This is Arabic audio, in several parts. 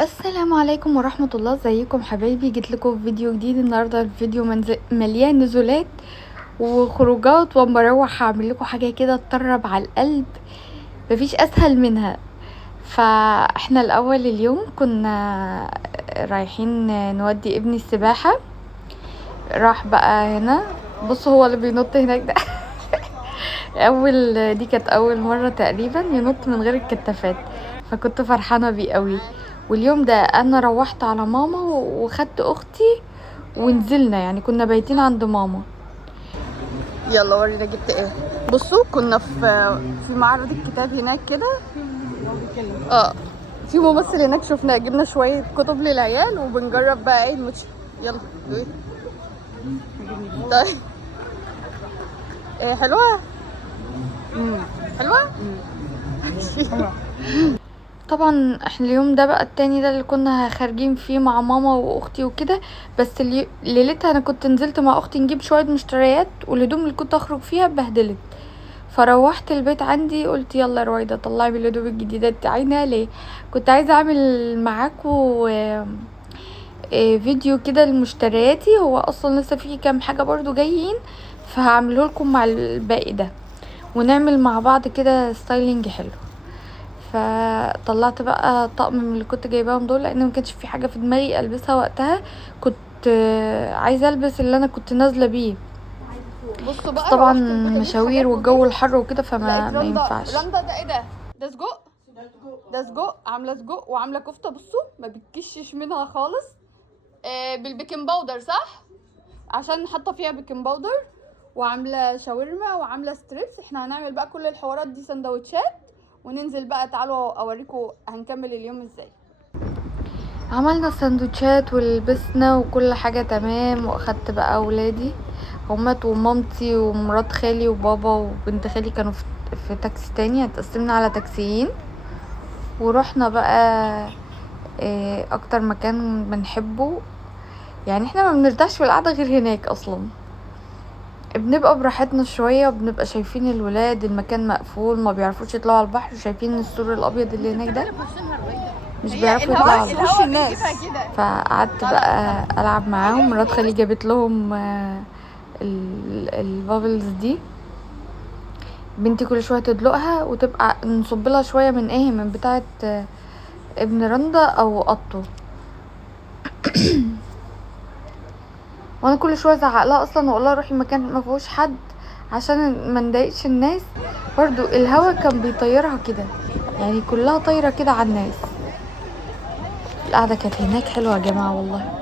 السلام عليكم ورحمة الله. ازيكم حبايبي؟ جيت لكم في فيديو جديد النهارده. الفيديو مليان نزولات وخروجات، واما اروح هعمل لكم حاجه كده تطرب على القلب، مفيش اسهل منها. فاحنا الاول اليوم كنا رايحين نودي ابني السباحه. راح بقى هنا، بص هو اللي بينط هناك ده دي كانت اول مره تقريبا ينط من غير الكتافات، فكنت فرحانه بيه قوي. واليوم ده انا روحت على ماما وخدت اختي ونزلنا، يعني كنا بايتين عند ماما. يلا ورينا جبت ايه. بصوا كنا في معرض الكتاب هناك كده. في ممثل هناك شفناه، جبنا شويه كتب للعيال وبنجرب بقى ايه الماتش. يلا ايه. طيب ايه حلوه. حلوه. طبعا احنا اليوم ده بقى التاني ده اللي كنا خارجين فيه مع ماما واختي وكده. بس ليلتها انا كنت نزلت مع اختي نجيب شويه مشتريات، والهدوم اللي كنت اخرج فيها اتبهدلت. فروحت البيت عندي قلت يلا يا رويده طلعي من الهدوم الجديده انت عايزاها ليه. كنت عايزه اعمل معاكم فيديو كده لمشترياتي، هو اصلا لسه فيه كام حاجه برضو جايين، فهعمله لكم مع الباقي ده ونعمل مع بعض كده ستايلينج حلو. فطلعت بقى طقم من اللي كنت جايباهم دول، لان ما كانش في حاجه في دماغي البسها وقتها. كنت عايزه البس اللي انا كنت نازله بيه، بصوا بس بقى طبعا روحت البيت اجيب مشاوير حاجات والجو وجيت الحر وكده لقيت ما رندا. ينفعش. رندا ده ايه ده سجق. ده سجق، عامله سجق وعامله كفته. بصوا ما بتكشش منها خالص. بالبيكنج باودر صح، عشان حاطه فيها بيكنج باودر. وعامله شاورما وعامله ستريبس. احنا هنعمل بقى كل الحوارات دي سندوتشات وننزل بقى. تعالوا اوريكم هنكمل اليوم ازاي. عملنا سندوتشات ولبسنا وكل حاجه تمام، واخدت بقى اولادي همات ومامتي ومرات خالي وبابا وبنت خالي كانوا في تاكسي تاني، اتقسمنا على تاكسيين ورحنا بقى اكتر مكان بنحبه. يعني احنا ما بنرتاحش في القعده غير هناك اصلا، بنبقى براحتنا شويه وبنبقى شايفين الولاد، المكان مقفول ما بيعرفوش يطلعوا على البحر، شايفين السور الابيض اللي هناك ده مش بيعرفوا يطلعوا على البحر. الهوا بيجيبها كده. فقعدت بقى العب معاهم. مرات خالي جابت لهم البابلز دي، بنتي كل شويه تدلقها وتبقى نصب لها شويه من ايه، من بتاعه ابن رندا او قطو وانا كل شويه ازعق لها اصلا واقول لها روحي مكان ما فيهوش حد عشان ما نضايقش الناس. برضو الهوا كان بيطيرها كده، يعني كلها طايره كده على الناس. القعده كانت هناك حلوه يا جماعه والله.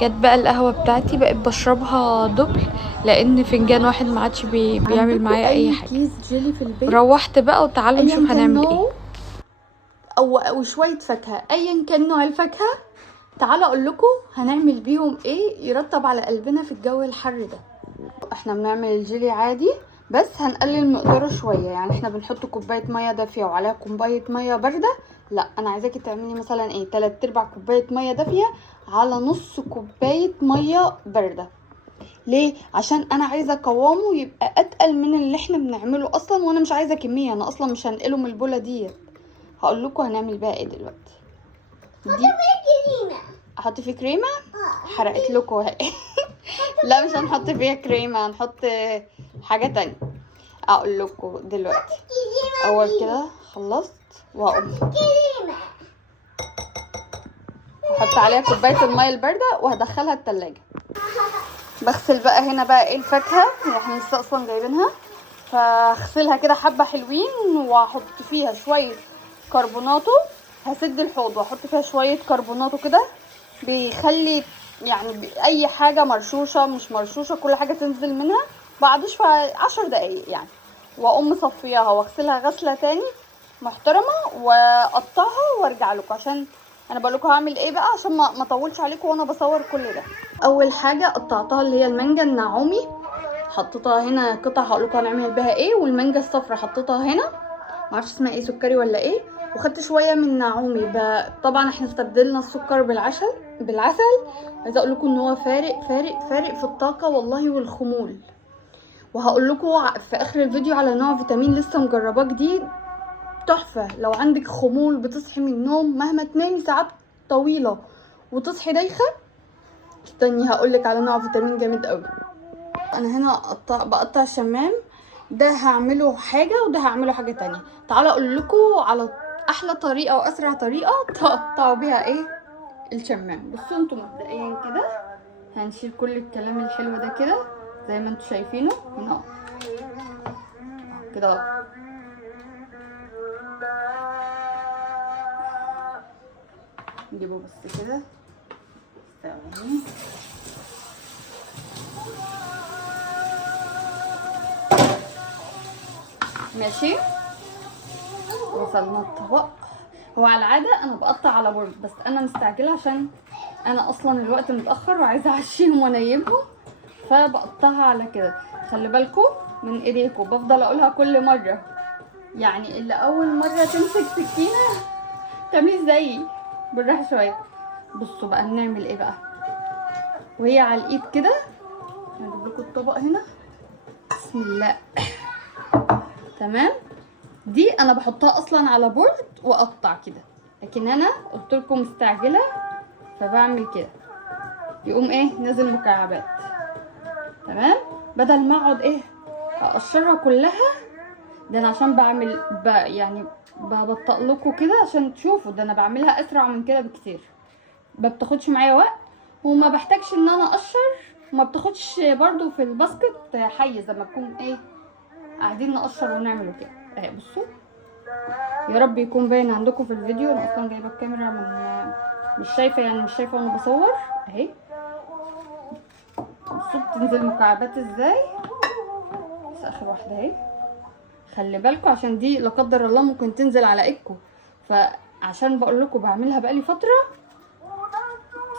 جت بقى القهوه بتاعتي بقيت بشربها دبل، لان فنجان واحد ما عادش بيعمل معايا اي حاجه. كيس جيلي في البيت روحت بقى وتعالوا نشوف هنعمل ايه. او شويه فاكهه ايا كان نوع الفاكهه. تعالى اقول لكم هنعمل بيهم ايه يرطب على قلبنا في الجو الحر ده. احنا بنعمل الجيلي عادي، بس هنقلل مقداره شويه. يعني احنا بنحط كوبايه ميه دافيه وعليها كوبايه ميه بارده. لا انا عايزاكي تعملي مثلا ايه 3/4 كوبايه ميه دافيه على نص كوبايه ميه بارده. ليه؟ عشان انا عايزه قوامه يبقى اتقل من اللي احنا بنعمله اصلا، وانا مش عايزه كميه، انا اصلا مش هنقله من البوله ديت. هقول لكم هنعمل بيها ايه دلوقتي. دي احط فيه كريمه. حرقت لكم اهي. لا مش هنحط فيها كريمه، هنحط حاجه تانية. اقول لكم دلوقتي. اول كده خلصت واقوم احط عليها كوبايه الميه البارده وهدخلها التلاجة. بغسل بقى هنا بقى ايه الفاكهه اللي احنا لسه اصلا جايبينها، فاغسلها كده حبه حلوين واحط فيها شويه كربوناتو. هسد الحوض واحط فيها شويه كربوناتو كده، بيخلي يعني اي حاجه مرشوشه مش مرشوشه كل حاجه تنزل منها بعدش في 10 دقايق يعني. واقوم مصفياها واغسلها غسله تاني محترمه واقطعها وارجع لكم، عشان انا بقول لكم هعمل ايه بقى عشان ما اطولش عليكم وانا بصور كل ده. اول حاجه قطعتها اللي هي المانجا النعومي، حطيتها هنا قطع. هقول لكم هنعمل بها ايه. والمانجا الصفرا حطيتها هنا، معرفش اسمها ايه، سكري ولا ايه. وخدت شويه من نعومي طبعا احنا استبدلنا السكر بالعسل. عايزه اقول لكم ان هو فارق في الطاقه والله والخمول. وهقول لكم في اخر الفيديو على نوع فيتامين لسه مجرباه جديد، تحفه. لو عندك خمول بتصحي من النوم مهما تنامي ساعات طويله وتصحي دايخه، استني هقولك على نوع فيتامين جامد قوي. انا هنا بقطع الشمام ده، هعمله حاجه وده هعمله حاجه تانية. تعالى اقول لكم على احلى طريقه واسرع طريقه تقطعوا بيها ايه الشمام. بصوا انتوا مبدئيا كده هنشيل كل الكلام الحلو ده كده زي ما انتوا شايفينه هنا كده اهو. نجيبه بس كده، ثواني. ماشي، وصلنا الطبق. هو على العاده انا بقطع على بورد، بس انا مستعجله عشان انا اصلا الوقت متاخر وعايزه اعشيهم وانيمهم، فبقطعها على كده. خلي بالكم من ايديكم، بفضل اقولها كل مره، يعني اللي اول مره تمسك سكينه تعملي زيي بالراحه شويه. بصوا بقى هنعمل ايه بقى وهي على الايد كده. هجيب لكم الطبق هنا، بسم الله. تمام، دي انا بحطها اصلا على بورد واقطع كده، لكن انا قلت لكم مستعجله فبعمل كده، يقوم ايه نازل مكعبات. تمام، بدل ما اقعد ايه اقشرها كلها. ده انا عشان بعمل يعني ببطئ لكم كده عشان تشوفوا، ده انا بعملها اسرع من كده بكتير، ما بتاخدش معايا وقت وما بحتاجش ان انا اقشر، وما بتاخدش برضو في الباسكت حيز لما نكون ايه قاعدين نقشر ونعمل كده. اهي بصوا، يا رب يكون باين عندكم في الفيديو. انا اصلا جايبه الكاميرا من مش شايفه، يعني مش شايفه وانا بصور. اهي بصوا بتنزل مكعبات ازاي، بس اخر واحده اهي. خلي بالكم عشان دي لا قدر الله ممكن تنزل على ايدكم، فعشان بقول لكم بعملها بقالي فتره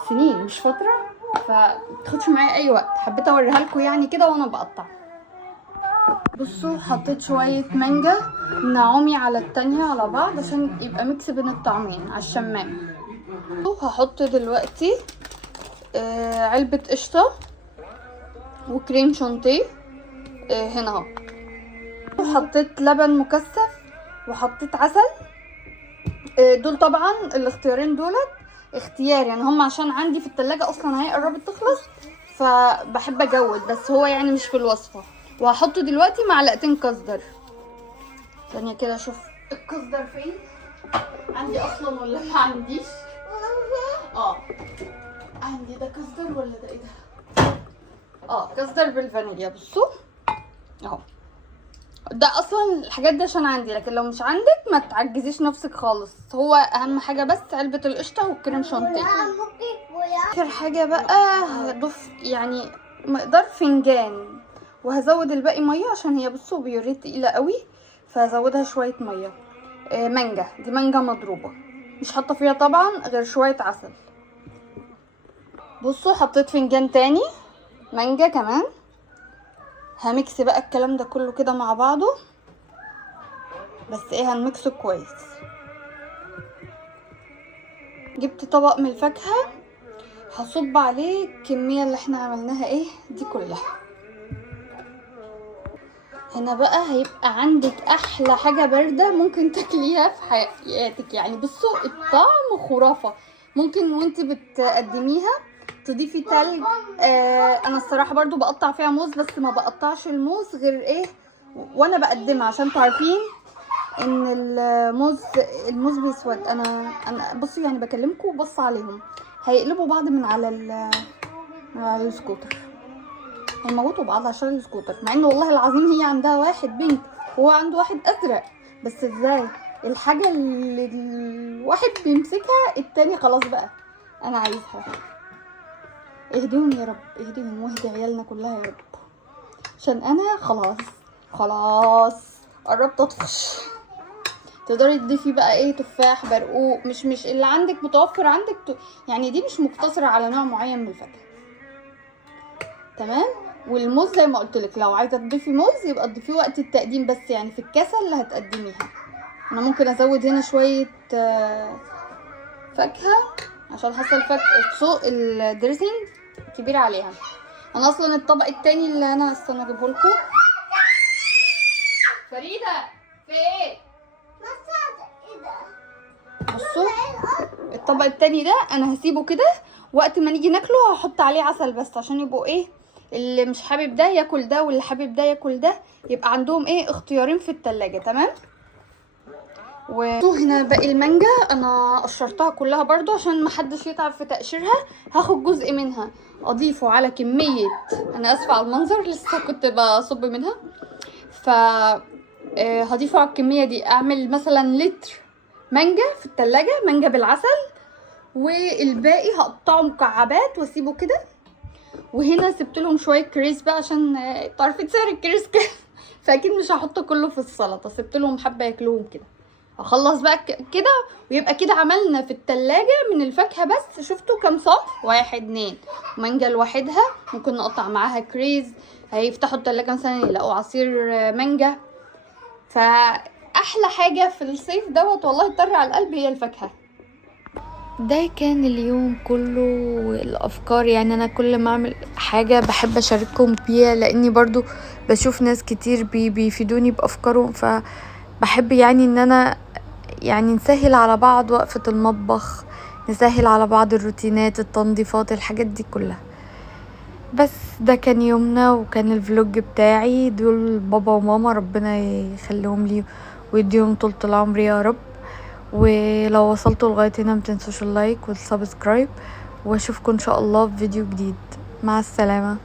سنين مش فتره، فمتاخدش معايا اي وقت. حبيت اوريها لكم يعني كده وانا بقطع. بصوا حطيت شويه مانجا نعومي على التانية على بعض عشان يبقى ميكس بين الطعمين على الشمام. هحط دلوقتي علبه قشطه وكريم شانتيه هنا اهو. حطيت لبن مكثف وحطيت عسل. دول طبعا الاختيارين دولت اختيار، يعني هم عشان عندي في التلاجة اصلا هي قربت تخلص فبحب اجود، بس هو يعني مش في الوصفة. وهحط دلوقتي معلقتين كزبر. ثانية كده اشوف الكزبر فين، عندي اصلا ولا ما عنديش. عندي ده كزبر ولا ده ايه ده؟ كزبر بالفانيليا. بصوا اهو، ده اصلا الحاجات دي عشان عندي، لكن لو مش عندك ما تعجزيش نفسك خالص. هو اهم حاجه بس علبه القشطه والكريم شانتيه. اخر حاجه بقى هضيف يعني مقدار فنجان، وهزود الباقي ميه عشان هي بصوا بيوريه تقيله قوي، فهزودها شويه ميه. مانجا، دي مانجا مضروبه مش حاطه فيها طبعا غير شويه عسل. بصوا حطيت فنجان تاني مانجا كمان. هميكس بقى الكلام ده كله كده مع بعضه، بس ايه هنميكسه كويس. جبت طبق من الفاكهه هصب عليه الكميه اللي احنا عملناها ايه دي كلها. هنا بقى هيبقى عندك احلى حاجه بارده ممكن تاكليها في حياتك. يعني بصوا الطعم خرافه. ممكن وانت بتقدميها تضيفي تلج. انا الصراحه برضو بقطع فيها موز، بس ما بقطعش الموز غير ايه وانا بقدمها، عشان تعرفين ان الموز بيسود. انا بصوا يعني بكلمكم وبص عليهم هيقلبوا بعض من على السكوتر، هيموتوا بعض عشان السكوتر، مع ان والله العظيم هي عندها واحد بينك وهو عنده واحد ازرق، بس ازاي الحاجه اللي الواحد بيمسكها التاني خلاص بقى انا عايزها. اهديهم يا رب، اهديهم واهدي عيالنا كلها يا رب، عشان انا خلاص قربت اطفش. تقدري تضيفي بقى ايه تفاح برقوق، مش اللي عندك متوفر عندك يعني دي مش مقتصره على نوع معين من الفاكهه. تمام. والموز زي ما قلت لك لو عايزه تضيفي موز يبقى تضيفيه وقت التقديم، بس يعني في الكاسه اللي هتقدميها. انا ممكن ازود هنا شويه فاكهه عشان حاسه سوق الدريسنج كبير عليها. انا اصلا الطبق التاني اللي انا استنى اجيبه لكم. فريده في ايه؟ الطبق التاني ده انا هسيبه كده، وقت ما نيجي ناكله هحط عليه عسل بس عشان يبقوا ايه، اللي مش حابب ده ياكل ده واللي حابب ده ياكل ده، يبقى عندهم ايه اختيارين في التلاجة. تمام. وهنا باقي المانجا انا قشرتها كلها برضو عشان محدش يتعب في تقشيرها. هاخد جزء منها اضيفه على كمية، انا اسفة على المنظر لسه كنت بصب منها، ف هضيفه على الكمية دي، اعمل مثلا لتر مانجا في التلاجة، مانجا بالعسل، والباقي هقطعه مكعبات واسيبه كده. وهنا سبت لهم شويه كريز بقى عشان تعرفي سعر الكريز كام فاكيد مش هحطه كله في السلطه، سبت لهم حبه ياكلوهم كده. هخلص بقى كده ويبقى كده عملنا في التلاجة من الفاكهه بس. شفتوا كام صنف؟ 1 2 مانجا لوحدها، ممكن نقطع معاها كريز، هيفتحوا التلاجة مثلا يلاقوا عصير مانجا. فاحلى حاجه في الصيف دوت والله يطر على القلب هي الفاكهه. ده كان اليوم كله الافكار. يعني انا كل ما اعمل حاجة بحب اشارككم بيها، لاني برضو بشوف ناس كتير بيفيدوني بافكارهم، فبحب يعني ان انا يعني نسهل على بعض وقفة المطبخ، نسهل على بعض الروتينات، التنظيفات، الحاجات دي كلها. بس ده كان يومنا وكان الفلوج بتاعي. دول بابا وماما، ربنا يخليهم لي ويديهم طولة العمر يا رب. ولو وصلتوا لغاية هنا متنسوش اللايك والسبسكرايب، واشوفكم ان شاء الله في فيديو جديد. مع السلامة.